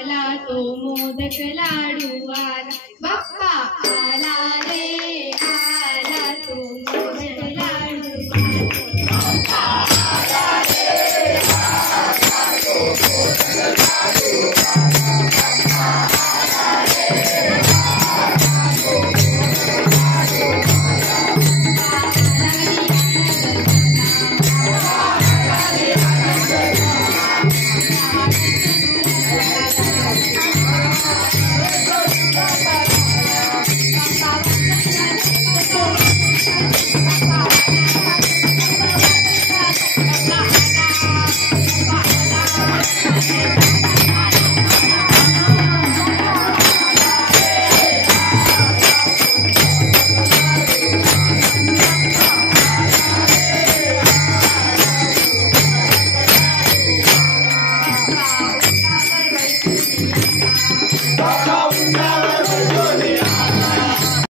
आला तो मोदक लाडू आला बाप्पा आला रे आला तो मोदक लाडू बाप्पा आला रे आला तो मोदक लाडू बाप्पा आला रे आला तो मोदक लाडू Bye.